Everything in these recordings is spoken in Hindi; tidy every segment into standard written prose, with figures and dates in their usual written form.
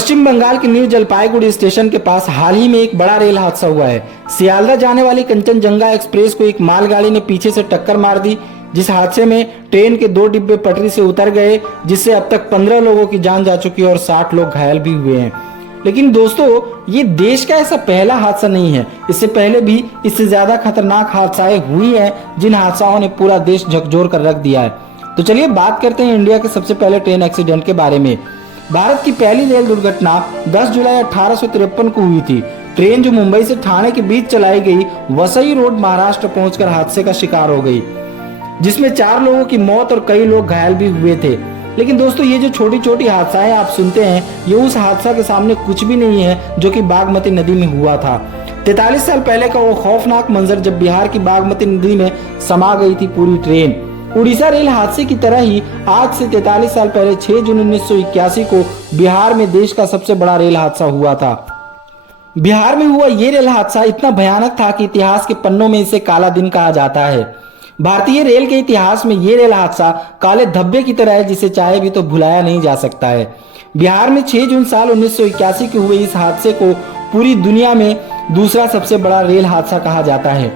पश्चिम बंगाल के न्यू जलपाईगुड़ी स्टेशन के पास हाल ही में एक बड़ा रेल हादसा हुआ है। सियालदह जाने वाली कंचनजंगा एक्सप्रेस को एक मालगाड़ी ने पीछे से टक्कर मार दी, जिस हादसे में ट्रेन के 2 डिब्बे पटरी से उतर गए, जिससे अब तक 15 लोगों की जान जा चुकी है और 60 लोग घायल भी हुए हैं। लेकिन दोस्तों, ये देश का ऐसा पहला हादसा नहीं है। इससे पहले भी इससे ज्यादा खतरनाक हादसाएं हुई हैं, जिन हादसाओं ने पूरा देश झकझोर कर रख दिया है। तो चलिए बात करते हैं इंडिया के सबसे पहले ट्रेन एक्सीडेंट के बारे में। भारत की पहली रेल दुर्घटना 10 जुलाई 1853 को हुई थी। ट्रेन जो मुंबई से ठाणे के बीच चलाई गई, वसई रोड महाराष्ट्र पहुंचकर हादसे का शिकार हो गई, जिसमें 4 लोगों की मौत और कई लोग घायल भी हुए थे। लेकिन दोस्तों, ये जो छोटी छोटी हादसाएं आप सुनते हैं, ये उस हादसा के सामने कुछ भी नहीं है जो कि बागमती नदी में हुआ था। 43 साल पहले का वो खौफनाक मंजर जब बिहार की बागमती नदी में समा गई थी पूरी ट्रेन। उड़ीसा रेल हादसे की तरह ही आज से 43 साल पहले 6 जून 1981 को बिहार में देश का सबसे बड़ा रेल हादसा हुआ था। बिहार में हुआ ये रेल हादसा इतना भयानक था कि इतिहास के पन्नों में इसे काला दिन कहा जाता है। भारतीय रेल के इतिहास में ये रेल हादसा काले धब्बे की तरह है, जिसे चाहे भी तो भुलाया नहीं जा सकता है। बिहार में 6 जून साल 1981 को हुए इस हादसे को पूरी दुनिया में दूसरा सबसे बड़ा रेल हादसा कहा जाता है।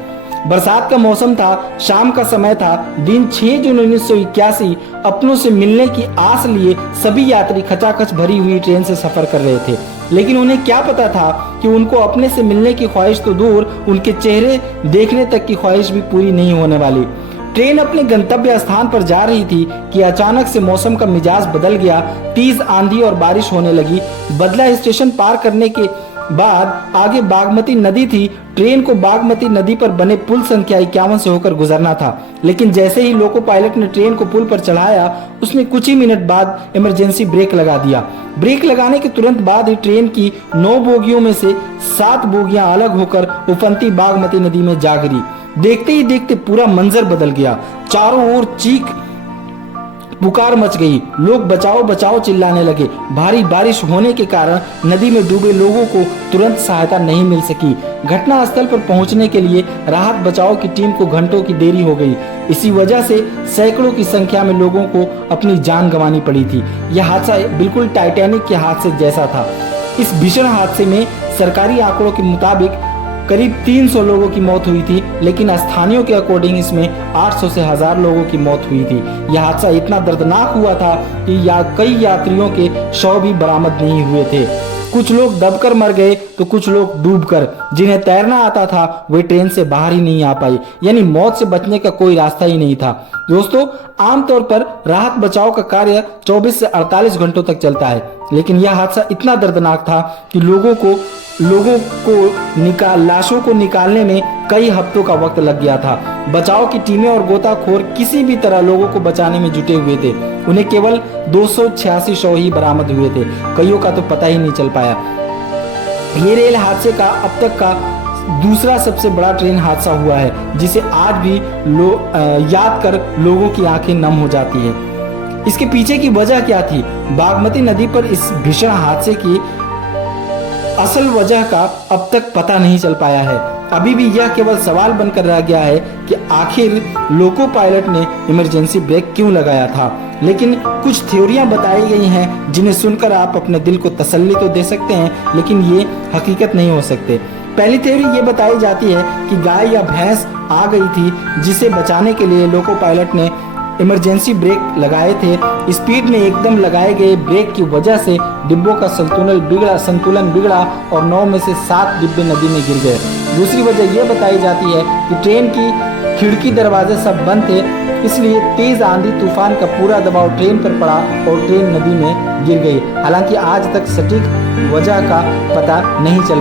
बरसात का मौसम था, शाम का समय था। दिन 6 जून 1981। अपनों से मिलने की आस लिए सभी यात्री खचाखच भरी हुई ट्रेन से सफर कर रहे थे, लेकिन उन्हें क्या पता था कि उनको अपने से मिलने की ख्वाहिश तो दूर, उनके चेहरे देखने तक की ख्वाहिश भी पूरी नहीं होने वाली। ट्रेन अपने गंतव्य स्थान पर जा रही थी कि अचानक से मौसम का मिजाज बदल गया। तेज आंधी और बारिश होने लगी। बदला स्टेशन पार करने के बाद आगे बागमती नदी थी। ट्रेन को बागमती नदी पर बने पुल संख्या 51 से होकर गुजरना था, लेकिन जैसे ही लोको पायलट ने ट्रेन को पुल पर चढ़ाया, उसने कुछ ही मिनट बाद इमरजेंसी ब्रेक लगा दिया। ब्रेक लगाने के तुरंत बाद ही ट्रेन की 9 बोगियों में से 7 बोगियां अलग होकर उफनती बागमती नदी में जा गिरी। देखते ही देखते पूरा मंजर बदल गया। चारों ओर चीख पुकार मच गई। लोग बचाओ बचाओ चिल्लाने लगे। भारी बारिश होने के कारण नदी में डूबे लोगों को तुरंत सहायता नहीं मिल सकी। घटना स्थल पर पहुंचने के लिए राहत बचाव की टीम को घंटों की देरी हो गई। इसी वजह से सैकड़ों की संख्या में लोगों को अपनी जान गंवानी पड़ी थी। यह हादसा बिल्कुल टाइटैनिक के हादसे जैसा था। इस भीषण हादसे में सरकारी आंकड़ों के मुताबिक करीब 300 लोगों की मौत हुई थी, लेकिन स्थानीयों के अकॉर्डिंग इसमें 800 से 1000 लोगों की मौत हुई थी। यह हादसा इतना दर्दनाक हुआ था कि कई यात्रियों के शव भी बरामद नहीं हुए थे। कुछ लोग दबकर मर गए तो कुछ लोग डूबकर। जिन्हें तैरना आता था वे ट्रेन से बाहर ही नहीं आ पाए, यानी मौत से बचने का कोई रास्ता ही नहीं था। दोस्तों, आमतौर पर राहत बचाव का कार्य 24 से 48 घंटों तक चलता है, लेकिन यह हादसा इतना दर्दनाक था कि लोगों को लाशों को निकालने में कई हफ्तों का वक्त लग गया था। बचाव की टीमें और गोताखोर किसी भी तरह लोगों को बचाने में जुटे हुए थे। उन्हें केवल 286 शव ही बरामद हुए थे। कईयों का तो पता ही नहीं चल पाया। ये रेल हादसे का अब तक का दूसरा सबसे बड़ा ट्रेन हादसा हुआ है, जिसे आज भी याद कर लोगों की आंखें नम हो जाती है। इसके पीछे की वजह क्या थी? बागमती नदी पर इस भीषण हादसे की असल वजह का अब तक पता नहीं चल पाया है। अभी भी यह केवल सवाल बनकर रह गया है कि आखिर लोको पायलट ने इमरजेंसी ब्रेक क्यों लगाया था। लेकिन कुछ थ्योरियां बताई गई हैं, जिन्हें सुनकर आप अपने दिल को तसल्ली तो दे सकते हैं, लेकिन ये हकीकत नहीं हो सकते। पहली थ्योरी ये बताई जाती है कि गाय या भैंस आ गई थी, जिसे बचाने के लिए लोको पायलट ने इमरजेंसी ब्रेक लगाए थे। स्पीड में एकदम लगाए गए ब्रेक की वजह से डिब्बों का संतुलन बिगड़ा और 9 में से 7 डिब्बे नदी में गिर गए। दूसरी वजह यह बताई जाती है कि ट्रेन की खिड़की दरवाजे सब बंद थे, इसलिए तेज आंधी तूफान का पूरा दबाव ट्रेन पर पड़ा और ट्रेन नदी में गिर गई। हालांकि आज तक सटीक वजह का पता नहीं चल